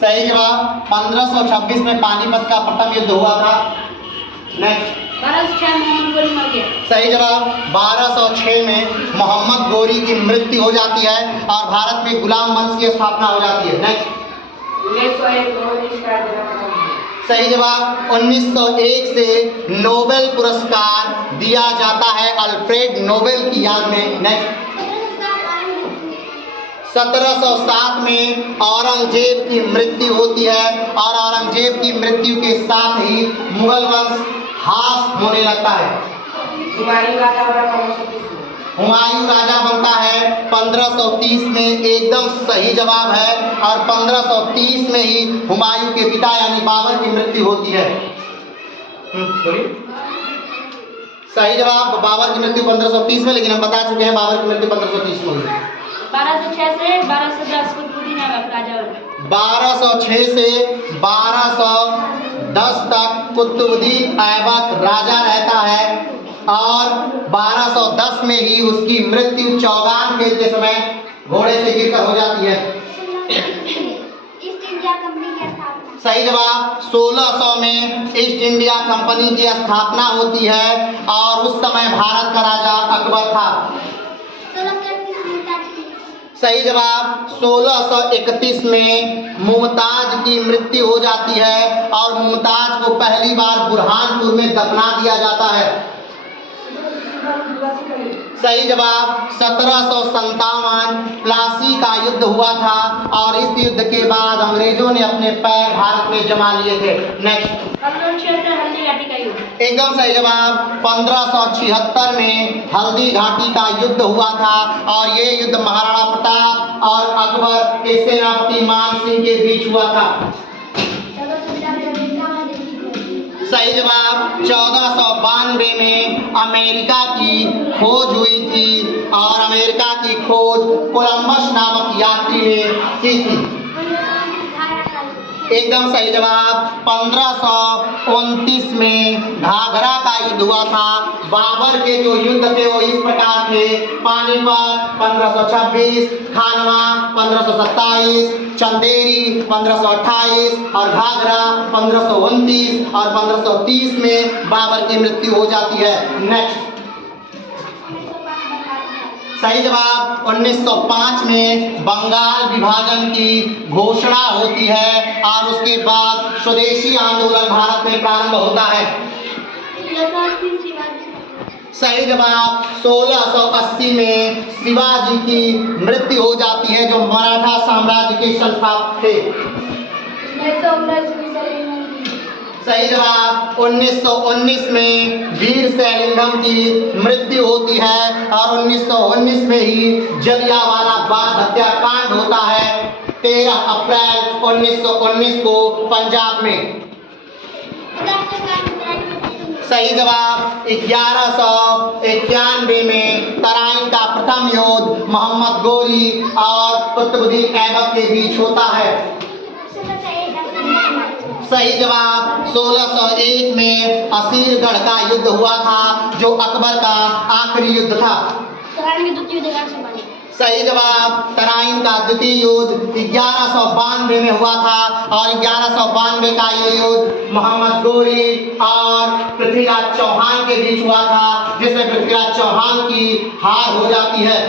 सही जवाब। 1526 में पानीपत का प्रथम युद्ध हुआ था। नेक्स्ट। 1206 मोहम्मद गोरी मर गया। सही जवाब। 1206 में मोहम्मद गोरी की मृत्यु हो जाती है और भारत में गुलाम वंश की स्थापना हो जाती है। नेक्स्ट। 1901 नोबेल पुरस्कार दिया। सही जवाब। 1901 से नोबेल पुरस्कार दिया जाता है अल्फ्रेड नोबेल की याद में। नेक्स्ट। 1707 में औरंगजेब की मृत्यु होती है और औरंगजेब की मृत्यु के साथ ही मुगल वंश ह्रास होने लगता है। हुमायूं राजा बनता है 1530 में, एकदम सही जवाब है। और 1530 में ही हुमायूं के पिता यानी बाबर की मृत्यु होती है। सही जवाब। बाबर की मृत्यु 1530 में, लेकिन हम बता चुके हैं बाबर की मृत्यु 1530 में हुई। 1206 से 1210 कुतुबुद्दीन ऐबक राजा बना। 1206 से 1210 तक कुतुबुद्दीन ऐबक राजा रहता है और 1210 में ही उसकी मृत्यु चौगान खेलते समय घोड़े से गिरकर हो जाती है। ईस्ट इंडिया कंपनी की स्थापना। सही जवाब। 1600 में ईस्ट इंडिया कंपनी की स्थापना होती है और उस समय भारत का राजा अकबर था। 1631 मुमताज की। सही जवाब। 1631 में मुमताज की मृत्यु हो जाती है और मुमताज को पहली बार बुरहानपुर में दफना दिया जाता है। सही जवाब। 1757 प्लासी का युद्ध हुआ था और इस युद्ध के बाद अंग्रेजों ने अपने पैर भारत में जमा लिए थे। नेक्स्ट। हल्दी घाटी का युद्ध। एकदम सही जवाब। 1576 में हल्दी घाटी का युद्ध हुआ था और ये युद्ध महाराणा प्रताप और अकबर के सेनापति मान सिंह के बीच हुआ था। सही जवाब। 1492 में अमेरिका की खोज हुई थी और अमेरिका की खोज कोलंबस नामक यात्री ने की थी। एकदम सही जवाब। 1529 में घाघरा का युद्ध हुआ था। बाबर के जो युद्ध थे वो इस प्रकार थे: पानीपत 1526, खानवा 1527, चंदेरी 1528 और घाघरा 1529 और 1530 में बाबर की मृत्यु हो जाती है। नेक्स्ट। सही जवाब। 1905 में बंगाल विभाजन की घोषणा होती है और उसके बाद स्वदेशी आंदोलन भारत में प्रारंभ होता है। सही जवाब। 1680 में शिवाजी की मृत्यु हो जाती है जो मराठा साम्राज्य के संस्थापक थे। सही जवाब। 1919 में वीर सैलिंगम की मृत्यु होती है और 1919 में ही जलियांवाला बाग हत्याकांड होता है 13 अप्रैल 1919 को पंजाब में। सही जवाब। 1191 में तराइन का प्रथम युद्ध मोहम्मद गोरी और कुतुबुद्दीन ऐबक के बीच होता है। सही जवाब। 1601 में असीरगढ़ का युद्ध हुआ था जो अकबर का आखिरी युद्ध था। सही जवाब। तराइन का द्वितीय युद्ध 1192 में हुआ था और 1192 का ये युद्ध मोहम्मद गोरी और पृथ्वीराज चौहान के बीच हुआ था जिसमें पृथ्वीराज चौहान की हार हो जाती है।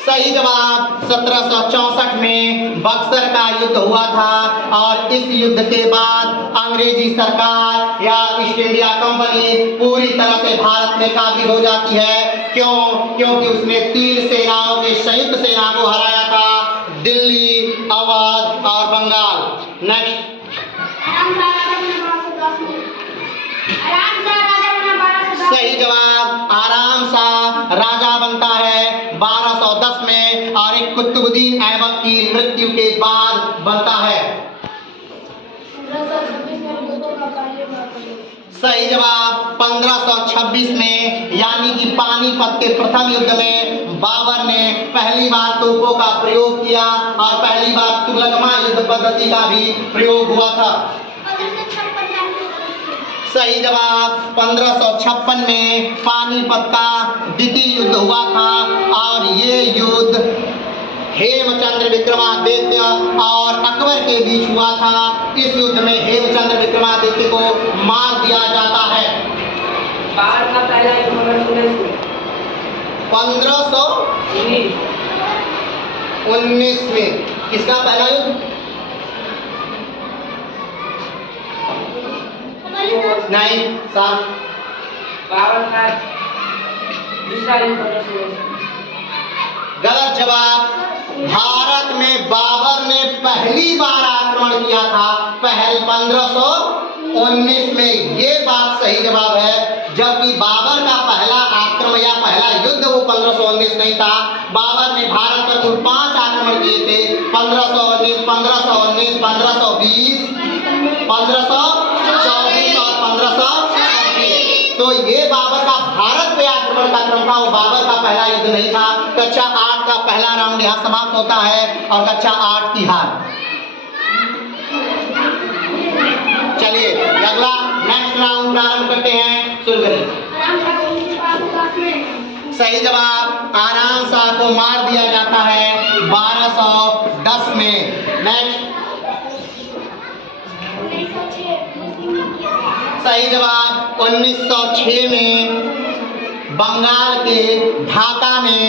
सही जवाब। 1764 में बक्सर का युद्ध हुआ था और इस युद्ध के बाद अंग्रेजी सरकार या ईस्ट इंडिया कंपनी पूरी तरह से भारत में काबिज हो जाती है। क्यों? क्योंकि उसने 3 सेनाओं के संयुक्त सेना को हराया था: दिल्ली, अवध और बंगाल। नेक्स्ट। सही जवाब। आराम सा राजा बनता है 1210 में और एक कुतुबुद्दीन ऐबक की मृत्यु के बाद बनता है। सही जवाब। 1526 में यानी कि पानीपत के प्रथम युद्ध में बाबर ने पहली बार तोपों का प्रयोग किया और पहली बार तुगलकमा युद्ध पद्धति का भी प्रयोग हुआ था। सही जवाब। 1556 में पानीपत का द्वितीय युद्ध हुआ था और ये युद्ध हेमचंद्र विक्रमादित्य और अकबर के बीच हुआ था। इस युद्ध में हेमचंद्र विक्रमादित्य को मार दिया जाता है। बाबर का पहला युद्ध 1519 में किसका पहला युद्ध? नहीं साहब, बाबर का दूसरा युद्ध 1519। गलत जवाब। भारत में बाबर ने पहली बार आक्रमण किया था 1519 में। ये बात सही जवाब है। जबकि बाबर का पहला आक्रमण या पहला युद्ध वो 1519 नहीं था। बाबर ने भारत पर कुल 5 आक्रमण किए थे। 1519, 1519, 1520, 1524 और 1526। तो ये बाबर का भारत पे आक्रमण का क्रम था। वो बाबर का पहला युद्ध नहीं था। कक्षा 8 का पहला राउंड यहाँ समाप्त होता है और कक्षा 8 की हार। चलिए अगला नेक्स्ट राउंड प्रारंभ करते हैं। शुरू करिए। सही जवाब, आराम शाह को मार दिया जाता है 1210 में। नेक्स्ट। सही जवाब, 1906 में बंगाल के ढाका में,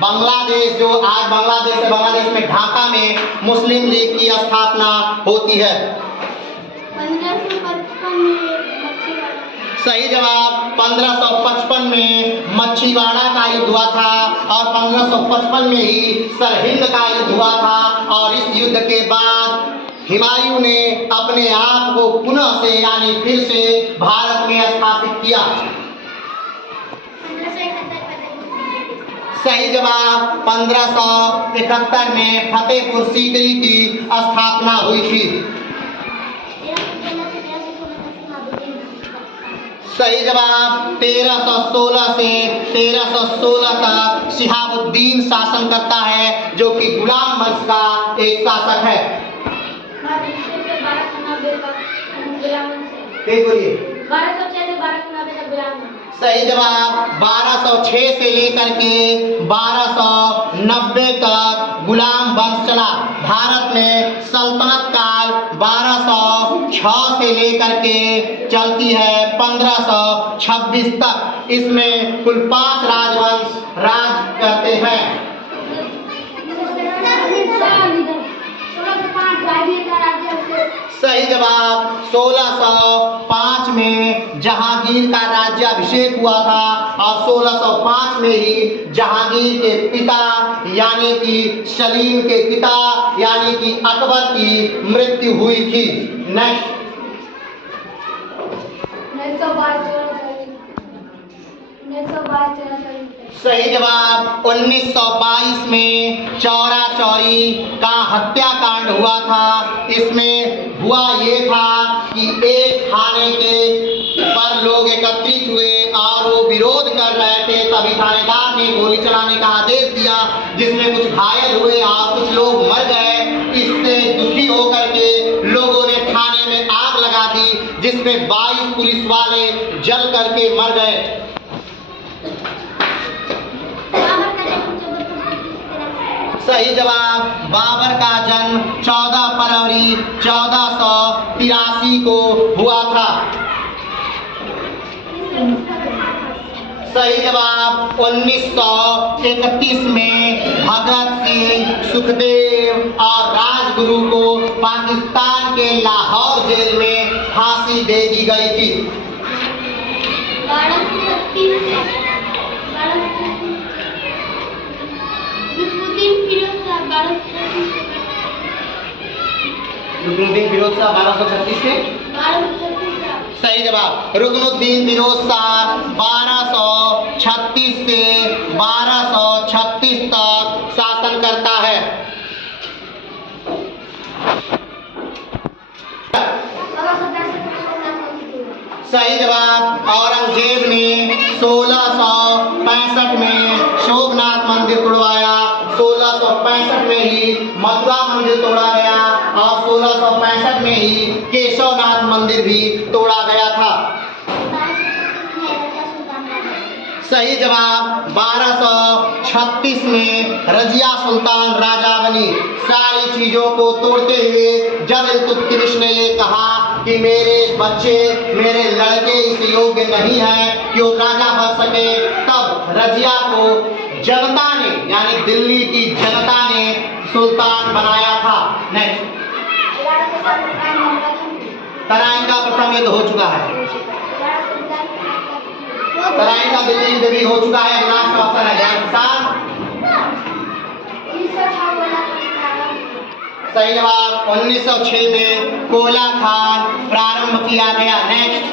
बांग्लादेश जो आज बांग्लादेश है, बांग्लादेश में ढाका में मुस्लिम लीग की स्थापना होती है। 1555 में मच्छीवाड़ा। सही जवाब, 1555 में मच्छीवाड़ा का युद्ध हुआ था और 1555 में ही सरहिंद का युद्ध हुआ था। और इस युद्ध के बाद हुमायूं ने अपने आप को पुनः से यानी फिर से भारत में स्थापित किया। 1571 सही जवाब, 1571 में फतेहपुर सीकरी की स्थापना हुई थी। सही जवाब, 1316 से 1316 तक शिहाबुद्दीन शासन करता है, जो कि गुलाम वंश का एक शासक है। तेज बोलिए। 1206 से 1290 तक गुलाम। सही जवाब, 1206 से लेकर के 1290 तक गुलाम वंश चला। भारत में सल्तनत काल 1206 से लेकर के चलती है 1526 तक। इसमें कुल 5 राजवंश राज करते हैं। सही जवाब, 1605 में जहांगीर का राज्याभिषेक हुआ था और 1605 में ही जहांगीर के पिता यानी कि सलीम के पिता यानी कि अकबर की मृत्यु हुई थी। नेक्स्ट। सही जवाब, 1922 में चौरा चौरी का हत्याकांड हुआ था। इसमें हुआ ये था कि एक थाने के पर लोग एकत्रित हुए और वो विरोध कर रहे थे। तभी थानेदार ने गोली चलाने का आदेश दिया, जिसमें कुछ घायल हुए और कुछ लोग मर गए। इससे दुखी होकर के लोगों ने थाने में आग लगा दी, जिसमें 22 पुलिस वाले जल करके मर गए। सही जवाब, बाबर का जन्म 14 फरवरी 1483 को हुआ था। सही जवाब, 1931 में भगत सिंह, सुखदेव और राजगुरु को पाकिस्तान के लाहौर जेल में फांसी दे दी गई थी। रुकनुद्दीन फिरोज शाह 1236 से। सही जवाब, रुकनुद्दीन फिरोज शाह 1236 से 1236 तक शासन करता है। सही जवाब, औरंगजेब ने 1665 में शोभनाथ मंदिर तोड़वाया। 1665 में ही मथुरा मंदिर तोड़ा गया और 1665 में ही केशवनाथ मंदिर भी तोड़ा गया था। सही जवाब, 1236 1936 में रजिया सुल्तान राजा बनी। सारी चीजों को तोड़ते हुए जब इल्तुतमिश ने ये कहा कि मेरे बच्चे, मेरे लड़के इस योग्य नहीं है कि वो राजा बन सके, तब रजिया को जनता ने, यानी दिल्ली की जनता ने सुल्तान बनाया था। नेक्स्ट, तराइन का प्रथम युद्ध हो चुका है। तराइन का द्वितीय युद्ध भी हो चुका है। लास्ट ऑप्शन है ध्यान। सही जवाब 1906 में कोला खान प्रारंभ किया गया। नेक्स्ट,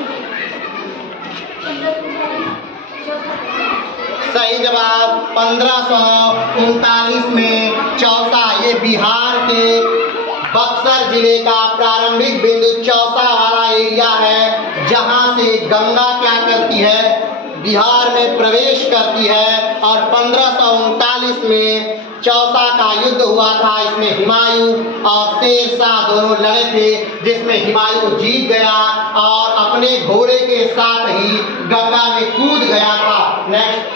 सही जवाब 1539 में चौसा, ये बिहार के बक्सर जिले का प्रारंभिक बिंदु चौसा वाला एरिया है, जहां से गंगा क्या करती है, बिहार में प्रवेश करती है। और 1539 में चौसा का युद्ध हुआ था। इसमें हुमायूं और शेरशाह दोनों लड़े थे, जिसमें हुमायूं जीत गया और अपने घोड़े के साथ ही गंगा में कूद गया था। नेक्स्ट,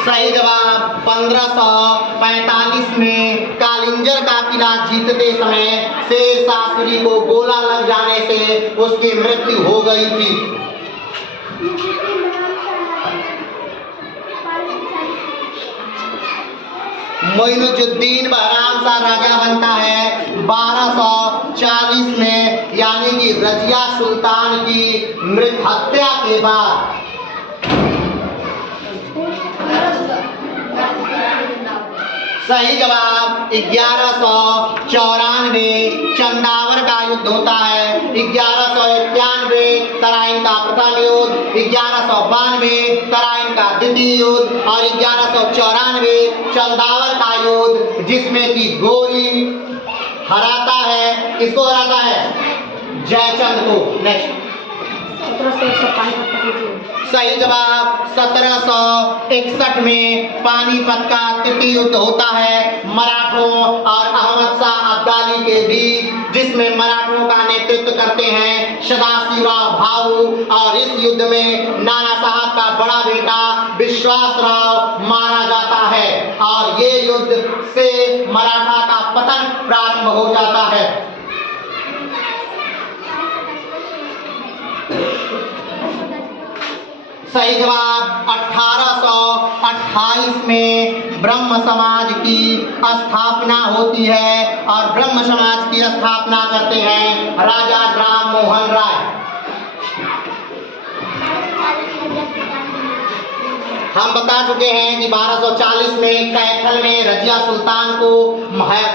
सही जवाब 1545 में कालिंजर का किला जीतते समय शेरशाह सूरी को गोला लग जाने से उसकी मृत्यु हो गई थी। मोइनुद्दीन बहराम शाह राजा बनता है 1240 में, यानी कि रजिया सुल्तान की मृत हत्या के बाद। सही जवाब 1194 चंदावर का युद्ध होता है। 1191 तराइन का प्रथम युद्ध, 1192 तराइन का द्वितीय युद्ध और 1194 चंदावर का युद्ध, जिसमें कि गोरी हराता है, किसको हराता है, जयचंद को। नेक्स्ट, सही जवाब 1761 में पानीपत का तृतीय युद्ध होता है मराठों और अहमद शाह अब्दाली के बीच, जिसमें मराठों का नेतृत्व करते हैं सदाशिवराव भाऊ। और इस युद्ध में नाना साहब का बड़ा बेटा विश्वासराव मारा जाता है और ये युद्ध से मराठा का पतन प्रारंभ हो जाता है। सही जवाब 1828 में ब्रह्म समाज की स्थापना होती है और ब्रह्म समाज की स्थापना करते हैं राजा राम मोहन राय। हम बता चुके हैं कि 1240 में कैथल में रजिया सुल्तान को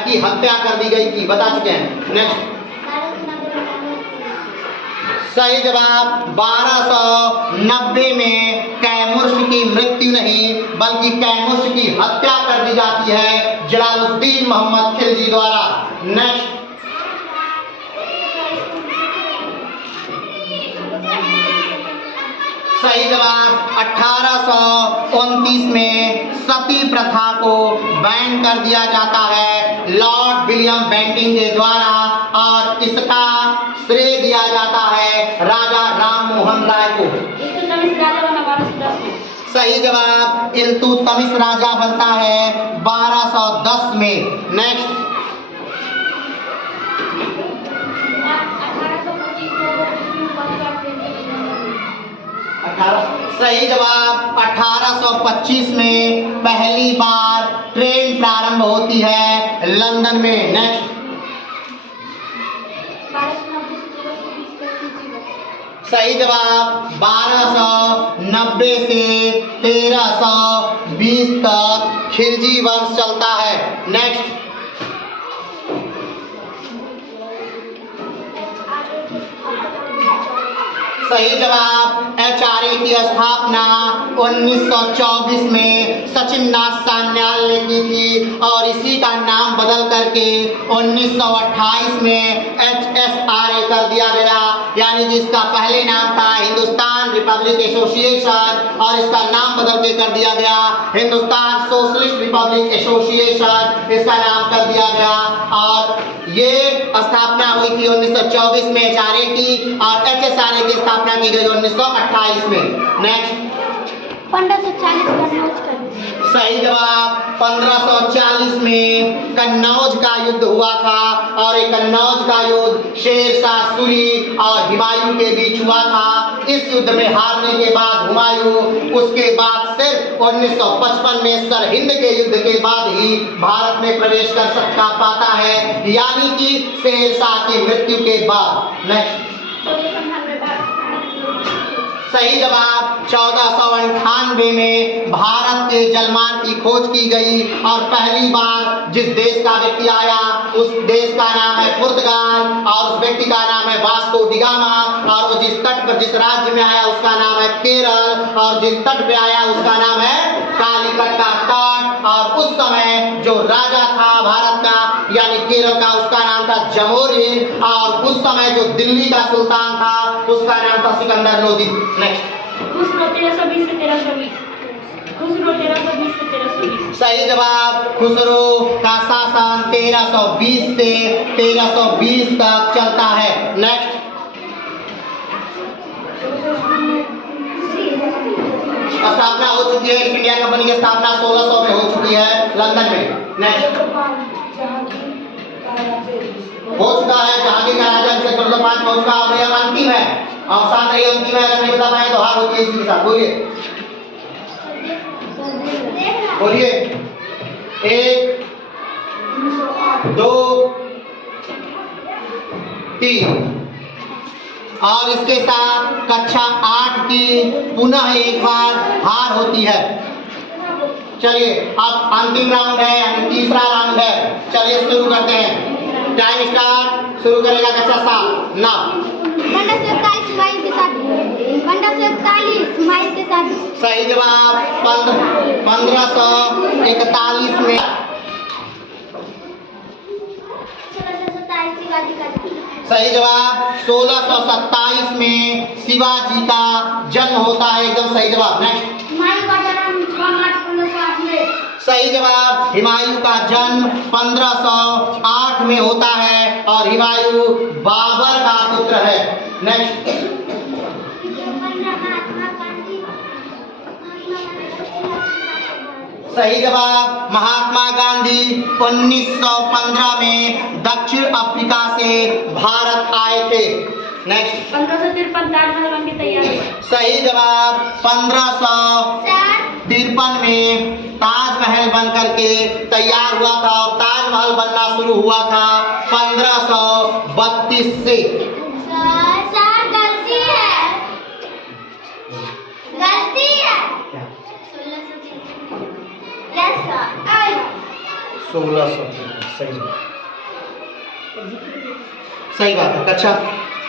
की हत्या कर दी गई थी, बता चुके हैं। नेक्स्ट, सही जवाब 1290 में कैमुर्श की मृत्यु नहीं बल्कि कैमुर्श की हत्या कर दी जाती है जलालुद्दीन मोहम्मद खिलजी द्वारा। नेक्स्ट, सही जवाब 1829 में सती प्रथा को बैन कर दिया जाता है लॉर्ड विलियम बेंटिंग के द्वारा और इसका श्रेय दिया जाता है राजा राम मोहन राय को। सही जवाब इल्तुतमिश राजा बनता है 1210 में। नेक्स्ट, सही जवाब 1825 में पहली बार ट्रेन प्रारंभ होती है लंदन में। नेक्स्ट, सही जवाब 1290 से 1320 तक खिलजी वंश चलता है। नेक्स्ट, सही जवाब एचआरए की स्थापना 1924 में सचिन नाथ सान्याल ने की थी और इसी का नाम बदल करके 1928 में HSRA कर दिया गया, यानी कि इसका पहले नाम था हिंदुस्तान रिपब्लिक एसोसिएशन और इसका नाम बदल के कर दिया गया हिंदुस्तान सोशलिस्ट रिपब्लिक एसोसिएशन, इसका नाम कर दिया गया। और ये स्थापना हुई थी 1924 में HRA की और HSRA की स्थापना की गई 1928 में। नेक्स्ट, 1540 कन्नौज का युद्ध। सही जवाब। 1540 में कन्नौज का युद्ध हुआ था और ये कन्नौज का युद्ध शेर शाह सूरी और हुमायूं के बीच हुआ था। इस युद्ध में हारने के बाद हुमायूं उसके बाद सिर्फ 1955 में सरहिंद के युद्ध के बाद ही भारत में प्रवेश कर सकता पाता है, यानी कि शेर शाह की मृत्यु के बाद। नेक्स्ट। सही जवाब। 1498 में भारत के जलमार्ग की खोज की गई और पहली बार जिस देश का व्यक्ति आया उस देश का नाम है पुर्तगाल और उस व्यक्ति का नाम है वास्को डी गामा और वो जिस तट पर जिस राज्य में आया उसका नाम है केरल और जिस तट पे आया उसका नाम है कालीकट का तट। और उस समय जो राजा था भारत का यानी केरल का उसका नाम था जमोरिन और उस समय जो दिल्ली का सुल्तान था उसका नाम था सिकंदर लोदी। नेक्स्ट। खुसरो 1320 से 1320। खुसरो 1320 से 1320। सही जवाब। खुसरो का शासन 1320 से 1320 तक चलता है। नेक्स्ट। स्थापना हो चुकी है, ईस्ट इंडिया कंपनी की स्थापना 1600 में हो चुकी है लंदन में। नेक्स्ट। हो चुका है जहांगीर का राजा से 1605 में हो चुका। और यह अंतिम है और साथ ही अंतिम है, अगर नहीं बता पाए तो हार होती है इसी के साथ। बोलिए बोलिए। 1 2 3 और इसके साथ कक्षा 8 की पुनः एक बार हार होती है। चलिए अब अंतिम राउंड है यानी तीसरा राउंड है। चलिए शुरू करते हैं। Time start. शुरू करेगा कक्षा 7 ना 1541 हुमायूं के साथ। 1541 हुमायूं के साथ। सही जवाब। 1541 में। 1627 शिवाजी का जन्म। सही जवाब। 1627 में शिवाजी का जन्म होता है। एकदम सही जवाब। नेक्स्ट। हुमायूं का जन्म 6 मार्च 1508 में। सही जवाब। हुमायूं का जन्म 1508 में होता है और हुमायूं बाबर का पुत्र है। नेक्स्ट। सही जवाब। महात्मा गांधी 1915 में दक्षिण अफ्रीका से भारत आए थे। नेक्स्ट। 1553 ताजमहल बन के तैयार हुआ। सही जवाब। 1553 में ताजमहल बन करके तैयार हुआ था और ताजमहल बनना शुरू हुआ था 1532 से। सर गलती है। गलती है। 1603। Yes sir. 1600। सही जवाब। सही बात है। अच्छा